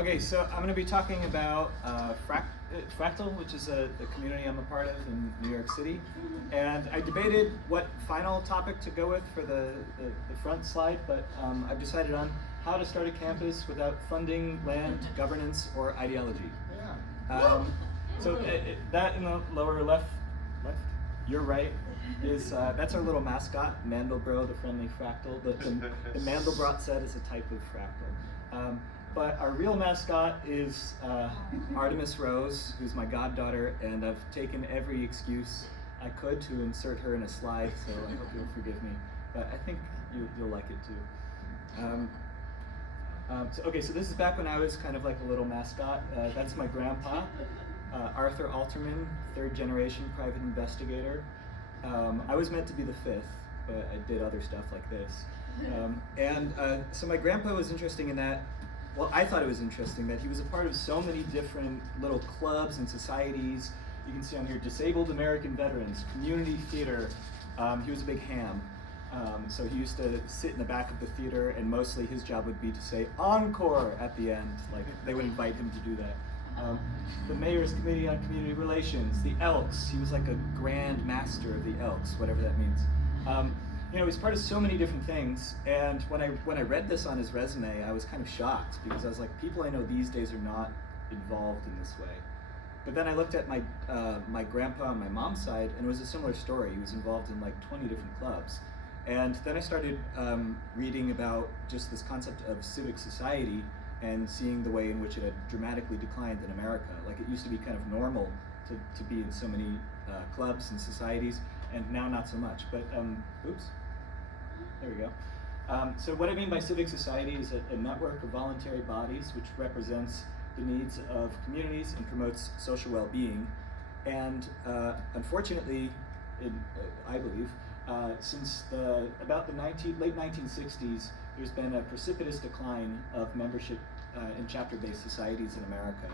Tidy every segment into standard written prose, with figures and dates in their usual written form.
Okay, so I'm going to be talking about Fractal, which is the community I'm a part of in New York City. And I debated what final topic to go with for the front slide, but I've decided on how to start a campus without funding, land, governance, or ideology. Yeah. That in the lower left, your right, is that's our little mascot, Mandelbrot, the friendly fractal. The Mandelbrot set is a type of fractal. But our real mascot is Artemis Rose, who's my goddaughter, and I've taken every excuse I could to insert her in a slide, so I hope you'll forgive me. But I think you'll like it too. So this is back when I was kind of like a little mascot. That's my grandpa, Arthur Alterman, third generation private investigator. I was meant to be the fifth, but I did other stuff like this. So my grandpa was interesting in that, well, I thought it was interesting that he was a part of so many different little clubs and societies. You can see on here, Disabled American Veterans, Community Theater. He was a big ham. So he used to sit in the back of the theater, and mostly his job would be to say encore at the end. Like, they would invite him to do that. The Mayor's Committee on Community Relations, the Elks. He was like a grand master of the Elks, whatever that means. He's part of so many different things, and when I read this on his resume, I was kind of shocked, because I was like, people I know these days are not involved in this way. But then I looked at my grandpa on my mom's side, and it was a similar story. He was involved in like 20 different clubs. And then I started reading about just this concept of civic society and seeing the way in which it had dramatically declined in America. Like, it used to be kind of normal to be in so many clubs and societies, and now not so much. But, oops, there we go. So what I mean by civic society is a network of voluntary bodies which represents the needs of communities and promotes social well-being. And unfortunately, I believe, since about the late 1960s, there's been a precipitous decline of membership in chapter-based societies in America.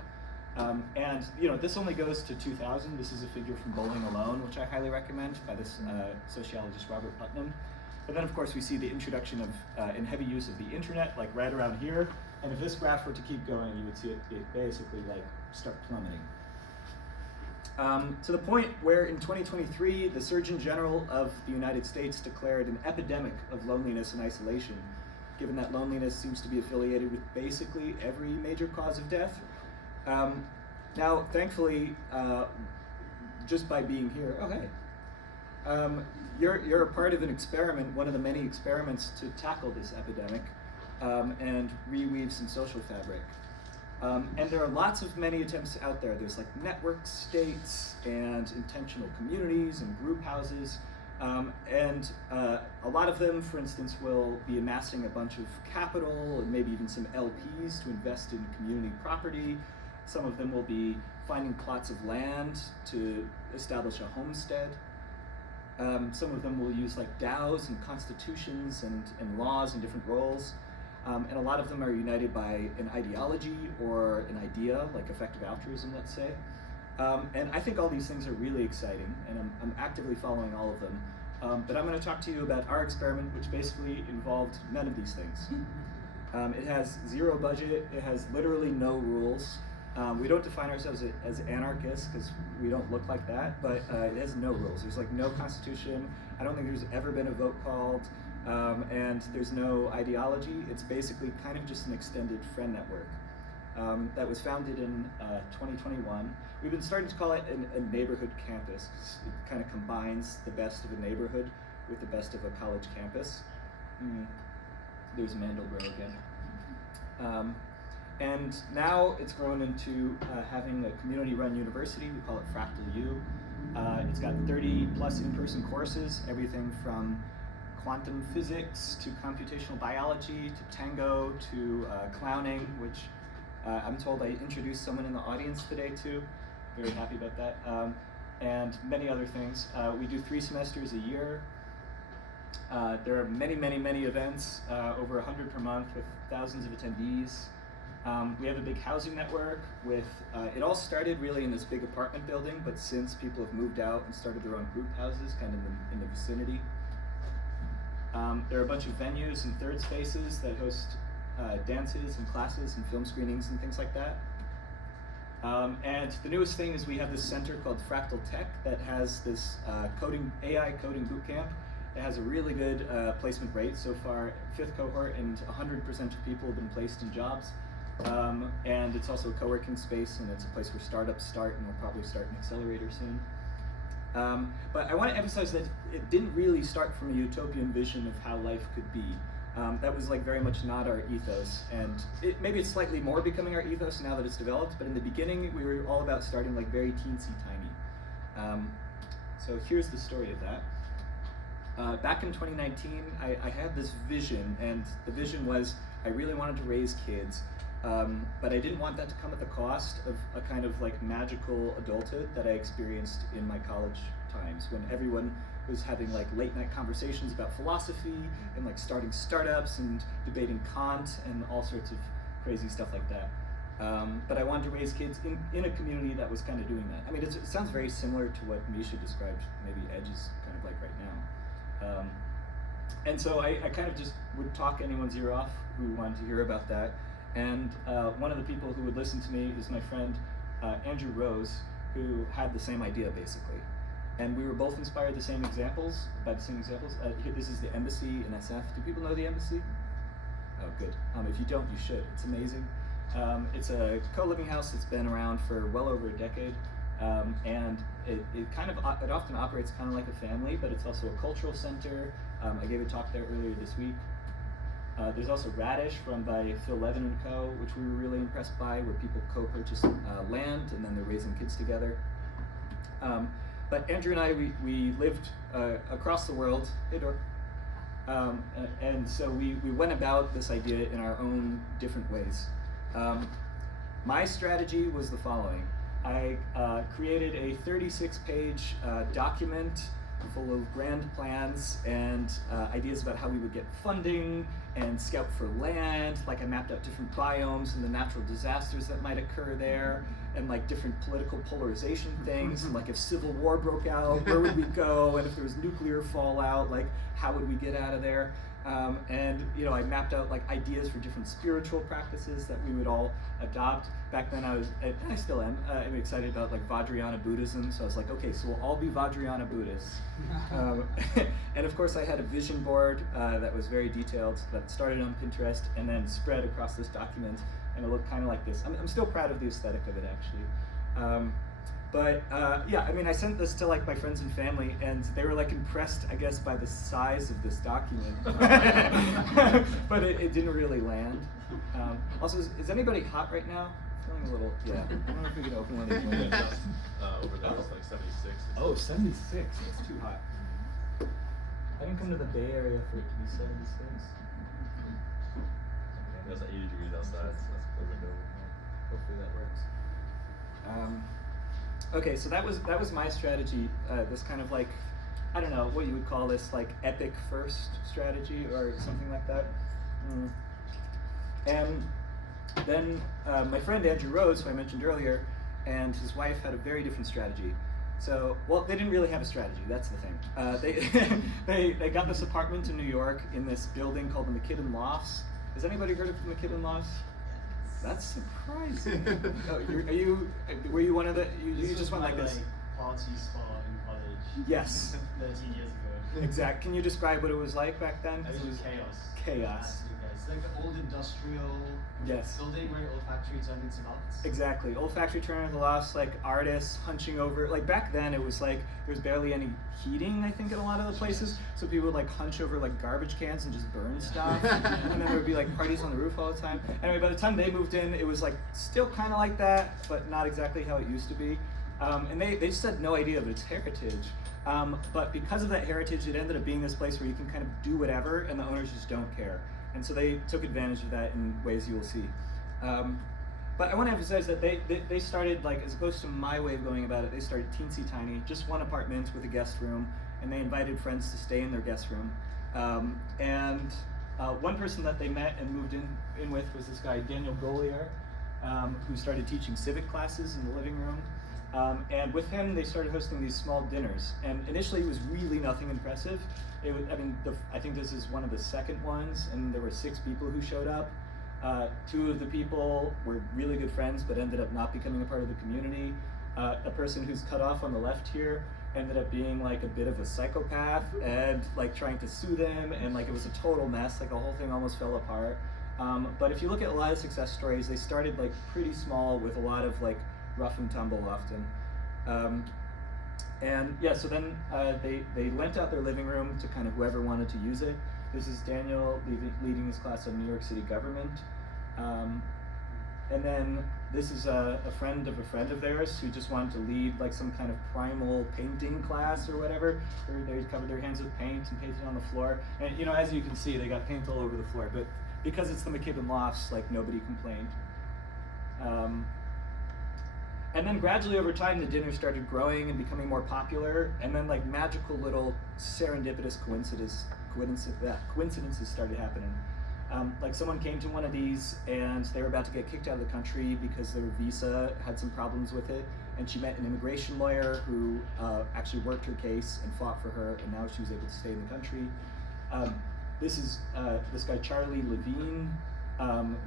This only goes to 2000. This is a figure from Bowling Alone, which I highly recommend, by this sociologist Robert Putnam. But then, of course, we see the introduction of and heavy use of the internet, like right around here. And if this graph were to keep going, you would see it basically like start plummeting. To the point where in 2023, the Surgeon General of the United States declared an epidemic of loneliness and isolation, given that loneliness seems to be affiliated with basically every major cause of death. Now, thankfully, just by being here, you're a part of an experiment, one of the many experiments to tackle this epidemic and reweave some social fabric. And there are many attempts out there. There's like network states and intentional communities and group houses. A lot of them, for instance, will be amassing a bunch of capital and maybe even some LPs to invest in community property. Some of them will be finding plots of land to establish a homestead. Some of them will use like DAOs and constitutions and laws and different roles. And a lot of them are united by an ideology or an idea, like effective altruism, let's say. And I think all these things are really exciting, and I'm actively following all of them. But I'm going to talk to you about our experiment, which basically involved none of these things. It has zero budget, it has literally no rules. We don't define ourselves as anarchists because we don't look like that, but it has no rules. There's like no constitution. I don't think there's ever been a vote called, and there's no ideology. It's basically kind of just an extended friend network that was founded in 2021. We've been starting to call it a neighborhood campus because it kind of combines the best of a neighborhood with the best of a college campus. There's Mandelbrot again. And now it's grown into having a community-run university. We call it Fractal U. It's got 30 plus in-person courses, everything from quantum physics to computational biology to tango to clowning, which I'm told I introduced someone in the audience today too. Very happy about that. And many other things. We do 3 semesters a year. There are many events, over 100 per month with thousands of attendees. We have a big housing network with, it all started really in this big apartment building, but since people have moved out and started their own group houses kind of in the vicinity. There are a bunch of venues and third spaces that host dances and classes and film screenings and things like that. And the newest thing is we have this center called Fractal Tech that has this AI coding bootcamp. It has a really good placement rate so far, 5th cohort, and 100% of people have been placed in jobs. And it's also a co-working space, and it's a place where startups start, and we'll probably start an accelerator soon. But I want to emphasize that it didn't really start from a utopian vision of how life could be. That was like very much not our ethos, and maybe it's slightly more becoming our ethos now that it's developed, but in the beginning we were all about starting like very teensy tiny. So here's the story of that. Back in 2019, I had this vision, and the vision was I really wanted to raise kids, but I didn't want that to come at the cost of a kind of like magical adulthood that I experienced in my college times, when everyone was having like late night conversations about philosophy and like starting startups and debating Kant and all sorts of crazy stuff like that. But I wanted to raise kids in a community that was kind of doing that. I mean, it sounds very similar to what Misha described, maybe Edge is kind of like right now. And so I kind of just would talk anyone's ear off who wanted to hear about that. And one of the people who would listen to me is my friend Andrew Rose, who had the same idea basically. And we were both inspired by the same examples. Here, this is the Embassy in SF. Do people know the Embassy? Oh, good. If you don't, you should. It's amazing. It's a co-living house that's been around for well over a decade. And it often operates kind of like a family, but it's also a cultural center. I gave a talk there earlier this week. There's also Radish, run by Phil Levin and Co., which we were really impressed by, where people co-purchase land and then they're raising kids together. But Andrew and I, we lived across the world. Hey, Dor. And so we went about this idea in our own different ways. My strategy was the following. I created a 36-page document full of grand plans and ideas about how we would get funding and scout for land. Like I mapped out different biomes and the natural disasters that might occur there, and like different political polarization things, and like if civil war broke out, where would we go? And if there was nuclear fallout, like how would we get out of there? And I mapped out like ideas for different spiritual practices that we would all adopt. Back then and I still am, I'm excited about like Vajrayana Buddhism, so I was like, okay, so we'll all be Vajrayana Buddhists. And of course I had a vision board that was very detailed, that started on Pinterest and then spread across this document, and it looked kind of like this. I'm still proud of the aesthetic of it actually. Yeah, I mean, I sent this to like my friends and family, and they were like impressed, I guess, by the size of this document. But it didn't really land. Also, is anybody hot right now? Feeling a little, yeah. I don't know if we can open one of these windows. Over there it's like 76. Oh, 76, that's too hot. I didn't come to the Bay Area for it to be 76. Okay, that's at 80 degrees outside, so that's the window. Hopefully that works. Okay, so that was my strategy. This kind of like, I don't know what you would call this, like epic first strategy or something like that. And then my friend Andrew Rose, who I mentioned earlier, and his wife had a very different strategy. So, well, they didn't really have a strategy. That's the thing. They got this apartment in New York in this building called the McKibben Lofts. Has anybody heard of the McKibben Lofts? That's surprising. Were you one of the, you just went like this? Party spot in college. Yes. 13 years ago. Exact. Can you describe what it was like back then? It was chaos. Chaos. It's like an old industrial building where old factory turned into lofts. Exactly. Old factory turned into lofts, like artists hunching over. Like back then it was like there was barely any heating, I think, in a lot of the places. So people would like hunch over like garbage cans and just burn stuff. And then there would be like parties on the roof all the time. Anyway, by the time they moved in, it was like still kind of like that, but not exactly how it used to be. And they just had no idea of its heritage. But because of that heritage, it ended up being this place where you can kind of do whatever and the owners just don't care. And so they took advantage of that in ways you will see. But I want to emphasize that they started, like, as opposed to my way of going about it, they started teensy tiny, just one apartment with a guest room, and they invited friends to stay in their guest room. One person that they met and moved in with was this guy, Daniel Goliar, who started teaching civic classes in the living room. And with him, they started hosting these small dinners. And initially, it was really nothing impressive. I think this is one of the second ones, and there were 6 people who showed up. Two of the people were really good friends, but ended up not becoming a part of the community. A person who's cut off on the left here ended up being like a bit of a psychopath and like trying to sue them, and like it was a total mess. Like the whole thing almost fell apart. But if you look at a lot of success stories, they started like pretty small with a lot of like rough and tumble often. And yeah, so then they lent out their living room to kind of whoever wanted to use it. This is Daniel leading his class on New York City government. And then this is a friend of theirs who just wanted to lead like some kind of primal painting class or whatever. They covered their hands with paint and painted on the floor. And you know, as you can see, they got paint all over the floor. But because it's the McKibben Lofts, like nobody complained. And then gradually over time, the dinner started growing and becoming more popular. And then like magical little serendipitous coincidences started happening. Like someone came to one of these and they were about to get kicked out of the country because their visa had some problems with it. And she met an immigration lawyer who actually worked her case and fought for her, and now she was able to stay in the country. This is this guy Charlie Levine,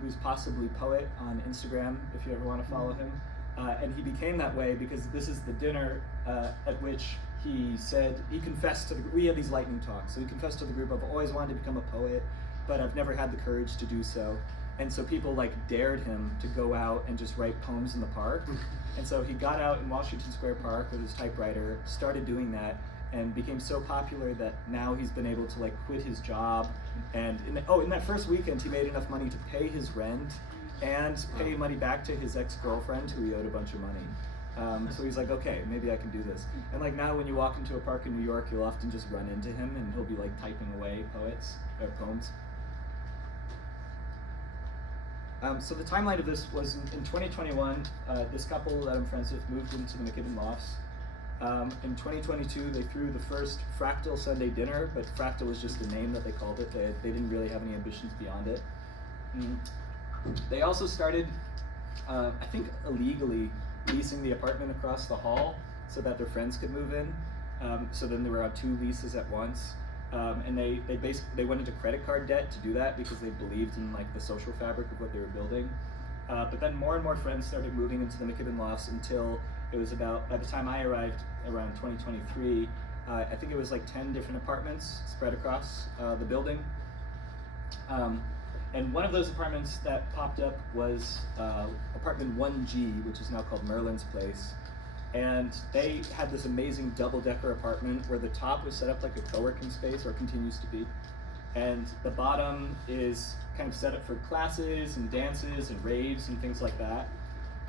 who's possibly poet on Instagram if you ever want to follow him. And he became that way because this is the dinner at which he said, he confessed to we had these lightning talks, so he confessed to the group, I've always wanted to become a poet, but I've never had the courage to do so. And so people like dared him to go out and just write poems in the park. And so he got out in Washington Square Park with his typewriter, started doing that, and became so popular that now he's been able to like quit his job. And in that first weekend, he made enough money to pay his rent and pay money back to his ex-girlfriend who he owed a bunch of money. So he's like, okay, maybe I can do this. And like now when you walk into a park in New York, you'll often just run into him and he'll be like typing away poems. So the timeline of this was in 2021, this couple that I'm friends with moved into the McKibben Lofts. In 2022, they threw the first Fractal Sunday dinner, but Fractal was just the name that they called it. They didn't really have any ambitions beyond it. They also started, I think illegally, leasing the apartment across the hall so that their friends could move in. So then there were 2 leases at once. And they went into credit card debt to do that because they believed in like the social fabric of what they were building. But then more and more friends started moving into the McKibben Lofts until it was about, by the time I arrived around 2023, I think it was like 10 different apartments spread across the building. And one of those apartments that popped up was apartment 1G, which is now called Merlin's Place. And they had this amazing double-decker apartment where the top was set up like a co-working space, or continues to be. And the bottom is kind of set up for classes and dances and raves and things like that.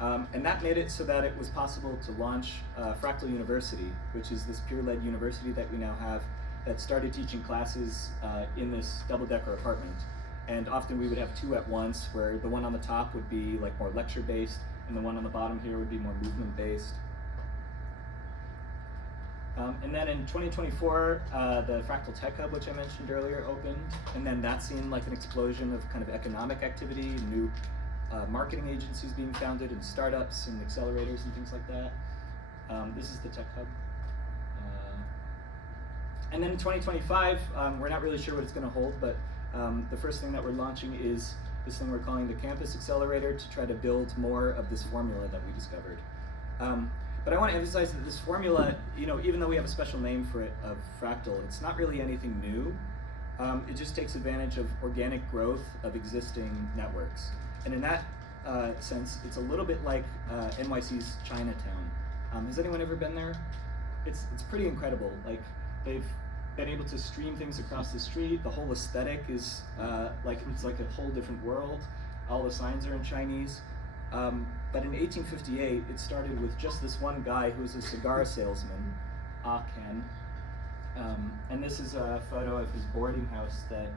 And that made it so that it was possible to launch Fractal University, which is this peer-led university that we now have that started teaching classes in this double-decker apartment. And often we would have 2 at once, where the one on the top would be like more lecture-based, and the one on the bottom here would be more movement-based. And then in 2024, the Fractal Tech Hub, which I mentioned earlier, opened, and then that's seen like an explosion of kind of economic activity, new marketing agencies being founded, and startups and accelerators and things like that. This is the Tech Hub. And then in 2025, we're not really sure what it's going to hold, but the first thing that we're launching is this thing we're calling the Campus Accelerator to try to build more of this formula that we discovered. But I want to emphasize that this formula, you know, even though we have a special name for it, of Fractal, it's not really anything new. It just takes advantage of organic growth of existing networks. And in that sense, it's a little bit like NYC's Chinatown. Has anyone ever been there? It's pretty incredible. Like, they've been able to stream things across the street. The whole aesthetic is it's like a whole different world. All the signs are in Chinese. But in 1858, it started with just this one guy who was a cigar salesman, Ah Ken. And this is a photo of his boarding house that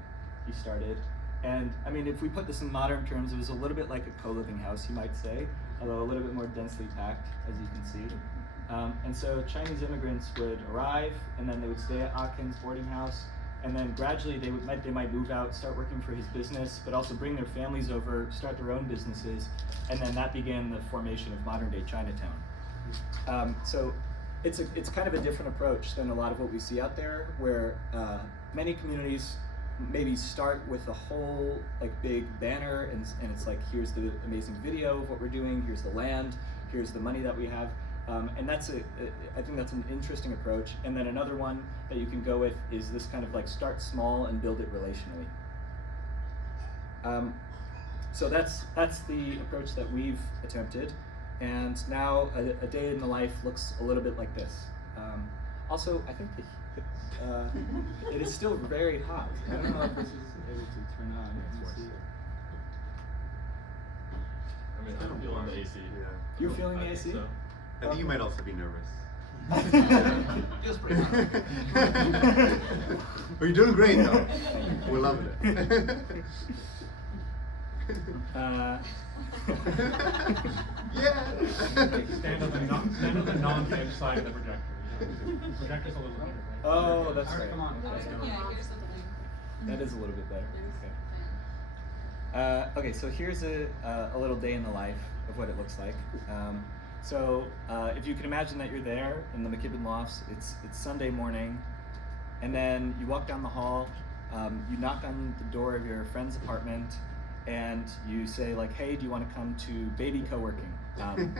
he started. And I mean, if we put this in modern terms, it was a little bit like a co-living house, you might say, although a little bit more densely packed, as you can see. And so Chinese immigrants would arrive, and then they would stay at Ah Ken's boarding house, and then gradually they might move out, start working for his business, but also bring their families over, start their own businesses, and then that began the formation of modern-day Chinatown. So it's kind of a different approach than a lot of what we see out there, where many communities maybe start with a whole like big banner, and it's like, here's the amazing video of what we're doing, here's the land, here's the money that we have. And I think that's an interesting approach. And then another one that you can go with is this kind of like start small and build it relationally. So that's the approach that we've attempted. And now a day in the life looks a little bit like this. Also, I think it is still very hot. I don't know if this is able to turn on. Let's see. I mean, I'm feeling the AC. Yeah. You're feeling the I AC? think so. I think you might also be nervous. Feels pretty hot. But you're doing great though. We're loving it. Yeah. Stand on the non-edge side of the projector. The projector's a little better, right? Oh, that's Alright, right. come on. Okay. Yeah, here's something. That is a little bit better. There's Okay. Okay, so here's a little day in the life of what it looks like. So if you can imagine that you're there in the McKibben Lofts, it's Sunday morning, and then you walk down the hall, you knock on the door of your friend's apartment, and you say like, hey, do you want to come to baby co-working?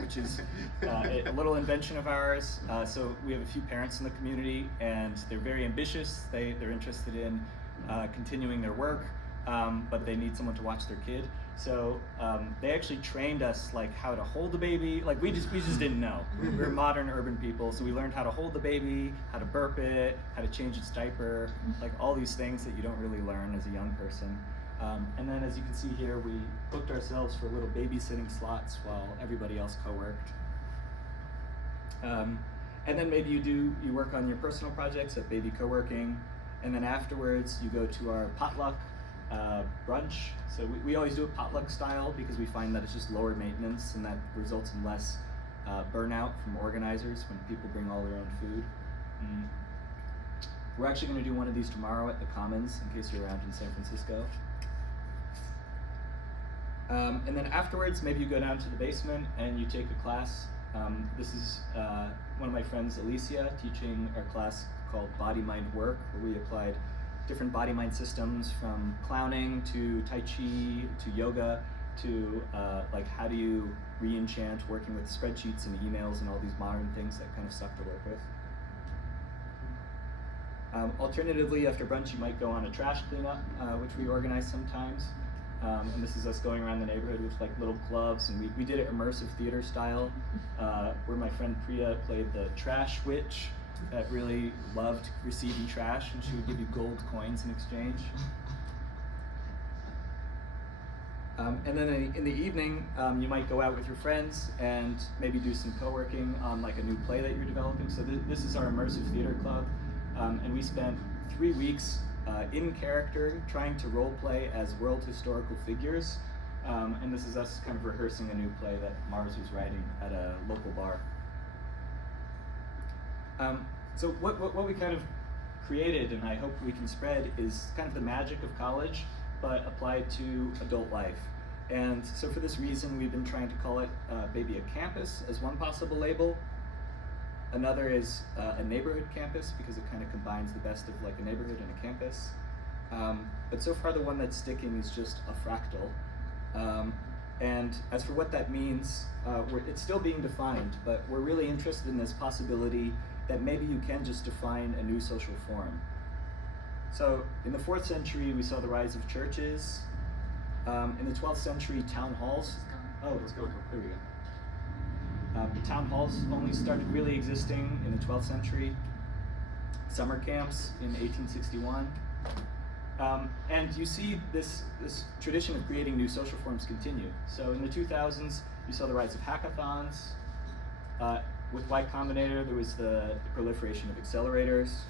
Which is a little invention of ours. So we have a few parents in the community, and they're very ambitious. They're interested in continuing their work, but they need someone to watch their kid. So they actually trained us like how to hold the baby. Like we just didn't know. We're modern urban people, so we learned how to hold the baby, how to burp it, how to change its diaper, like all these things that you don't really learn as a young person. And then as you can see here, we booked ourselves for little babysitting slots while everybody else co-worked. And then maybe you work on your personal projects at baby co-working, and then afterwards you go to our potluck brunch. So we always do it potluck style because we find that it's just lower maintenance and that results in less burnout from organizers when people bring all their own food. We're actually going to do one of these tomorrow at the Commons in case you're around in San Francisco. And then afterwards, maybe you go down to the basement and you take a class. This is one of my friends, Alicia, teaching our class called Body Mind Work, where we applied different body-mind systems from clowning to Tai Chi to yoga to like how do you re-enchant working with spreadsheets and emails and all these modern things that kind of suck to work with. Alternatively, after brunch, you might go on a trash cleanup, which we organize sometimes. And this is us going around the neighborhood with like little clubs, and we did it immersive theater style, where my friend Priya played the trash witch that really loved receiving trash, and she would give you gold coins in exchange. And then in the evening, you might go out with your friends and maybe do some co-working on like a new play that you're developing. So this is our immersive theater club, and we spent 3 weeks in character trying to role play as world historical figures. And this is us kind of rehearsing a new play that Mars was writing at a local bar. So what we kind of created, and I hope we can spread, is kind of the magic of college, but applied to adult life. And so for this reason, we've been trying to call it maybe a campus as one possible label. Another is a neighborhood campus, because it kind of combines the best of like a neighborhood and a campus. But so far the one that's sticking is just a fractal. And as for what that means, it's still being defined, but we're really interested in this possibility that maybe you can just define a new social form. So in the 4th century, we saw the rise of churches. In the 12th century, town halls. Oh, let's go. There we go. Town halls only started really existing in the 12th century. Summer camps in 1861. And you see this tradition of creating new social forms continue. So in the 2000s, you saw the rise of hackathons. With Y Combinator, there was the proliferation of accelerators.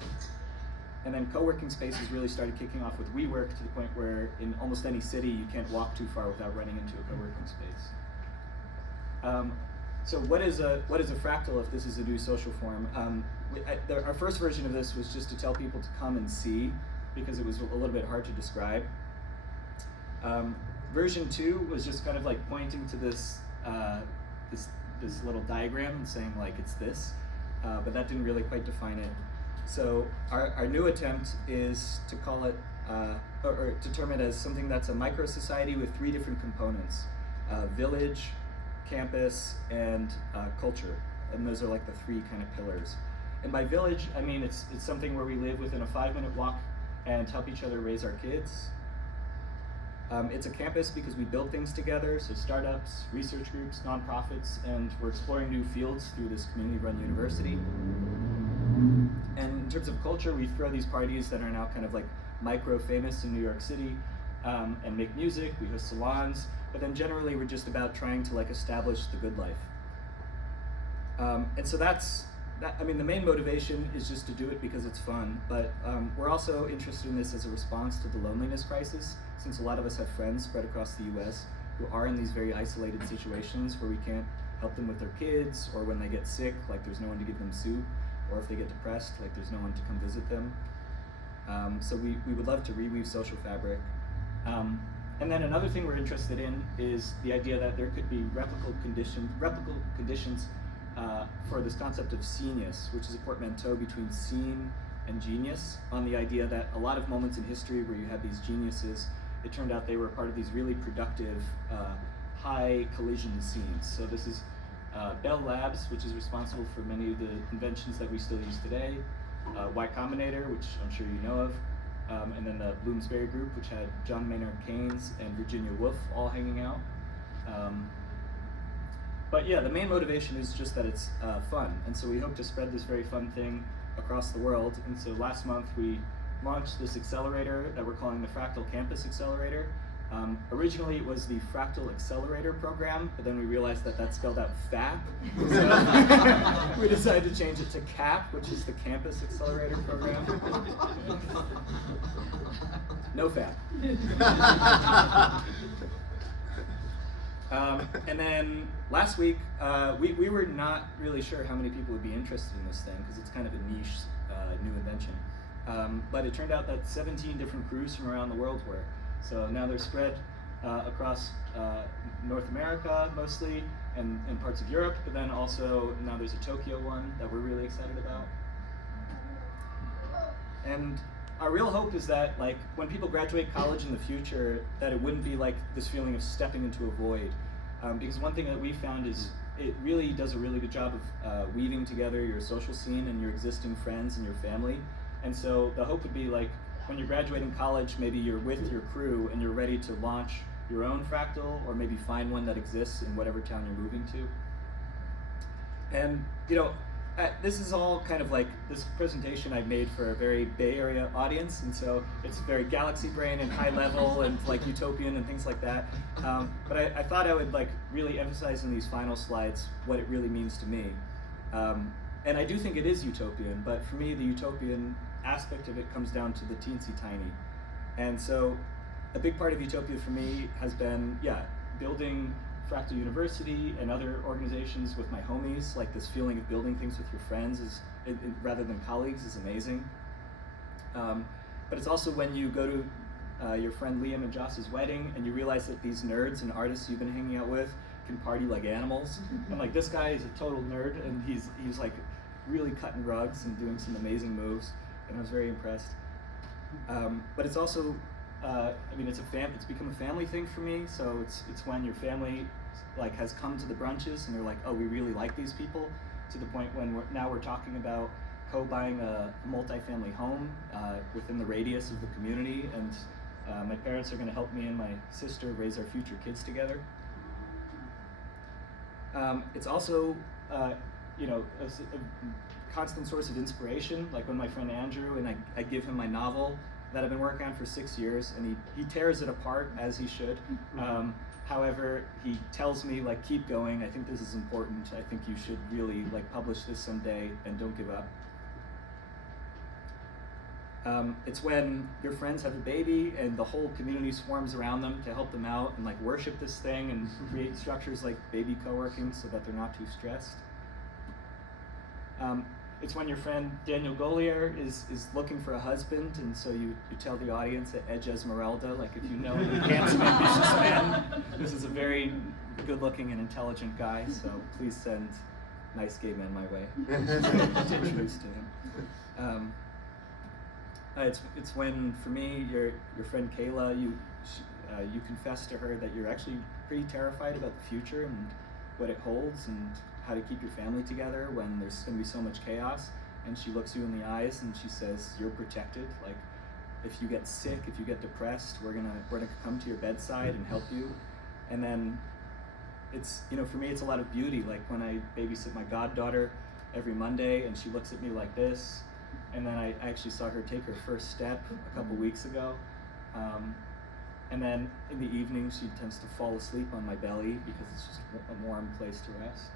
And then co-working spaces really started kicking off with WeWork, to the point where in almost any city, you can't walk too far without running into a co-working space. So what is a fractal if this is a new social form? Our first version of this was just to tell people to come and see, because it was a little bit hard to describe. Version 2 was just kind of like pointing to this little diagram and saying like it's this, but that didn't really quite define it. So our new attempt is to call it, or to term it as something that's a micro-society with 3 different components: village, campus, and culture. And those are like the 3 kind of pillars. And by village, I mean it's something where we live within a 5-minute walk and help each other raise our kids. It's a campus because we build things together, so startups, research groups, nonprofits, and we're exploring new fields through this community-run university. And in terms of culture, we throw these parties that are now kind of like micro-famous in New York City, and make music, we host salons, but then generally we're just about trying to like establish the good life. And so that's, I mean, the main motivation is just to do it because it's fun, but we're also interested in this as a response to the loneliness crisis, since a lot of us have friends spread across the US who are in these very isolated situations where we can't help them with their kids, or when they get sick, like there's no one to give them soup, or if they get depressed, like there's no one to come visit them. So we would love to reweave social fabric. And then another thing we're interested in is the idea that there could be replicable conditions for this concept of scenius, which is a portmanteau between scene and genius, on the idea that a lot of moments in history where you have these geniuses, it turned out they were part of these really productive high collision scenes. So this is Bell Labs, which is responsible for many of the inventions that we still use today, Y Combinator, which I'm sure you know of, and then the Bloomsbury Group, which had John Maynard Keynes and Virginia Woolf all hanging out. But yeah, the main motivation is just that it's fun, and so we hope to spread this very fun thing across the world. And so last month we launched this accelerator that we're calling the Fractal Campus Accelerator. Originally it was the Fractal Accelerator Program, but then we realized that that spelled out FAP, so we decided to change it to CAP, which is the Campus Accelerator Program. No FAP. And then last week, we were not really sure how many people would be interested in this thing, because it's kind of a niche new invention. But it turned out that 17 different crews from around the world were. So now they're spread across North America mostly, and parts of Europe, but then also now there's a Tokyo one that we're really excited about. And our real hope is that, like, when people graduate college in the future, that it wouldn't be like this feeling of stepping into a void. Because one thing that we found is it really does a really good job of weaving together your social scene and your existing friends and your family. And so the hope would be, like, when you're graduating college, maybe you're with your crew and you're ready to launch your own fractal, or maybe find one that exists in whatever town you're moving to. And, you know, this is all kind of like this presentation I made for a very Bay Area audience, and so it's very galaxy brain and high level and like utopian and things like that. But I thought I would like really emphasize in these final slides what it really means to me. And I do think it is utopian, but for me the utopian aspect of it comes down to the teensy tiny. And so a big part of utopia for me has been, building Fractal University and other organizations with my homies. Like, this feeling of building things with your friends is, rather than colleagues, is amazing. But it's also when you go to your friend Liam and Joss's wedding and you realize that these nerds and artists you've been hanging out with can party like animals. And like, this guy is a total nerd, and he's like really cutting rugs and doing some amazing moves, and I was very impressed. But it's also, I mean, it's become a family thing for me. So it's when your family like has come to the brunches and they're like, oh, we really like these people, to the point when we're talking about co-buying a multifamily home within the radius of the community, and my parents are going to help me and my sister raise our future kids together. It's also, you know, a constant source of inspiration. Like when my friend Andrew, and I give him my novel that I've been working on for 6 years, and he tears it apart, as he should. However, he tells me, like, keep going, I think this is important, I think you should really like publish this someday, and don't give up. It's when your friends have a baby and the whole community swarms around them to help them out and like worship this thing and create structures like baby co-working so that they're not too stressed. It's when your friend Daniel Golier is looking for a husband, and so you tell the audience at Edge Esmeralda, like, if you know a handsome, ambitious man, this is a very good-looking and intelligent guy, so please send nice gay men my way to introduce to him. It's when, for me, your friend Kayla, you confess to her that you're actually pretty terrified about the future and what it holds and how to keep your family together when there's going to be so much chaos. And she looks you in the eyes and she says, "You're protected. Like, if you get sick, if you get depressed, we're gonna come to your bedside and help you." And then it's, for me, it's a lot of beauty. Like when I babysit my goddaughter every Monday and she looks at me like this, and then I actually saw her take her first step a couple weeks ago. And then in the evening, she tends to fall asleep on my belly because it's just a warm place to rest.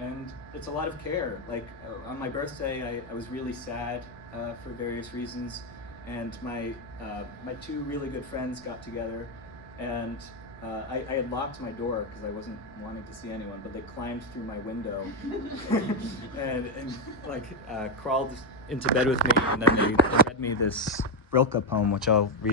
And it's a lot of care. Like on my birthday, I was really sad for various reasons, and my two really good friends got together, and I had locked my door because I wasn't wanting to see anyone, but they climbed through my window and crawled into bed with me, and then they read me this Rilke poem, which I'll read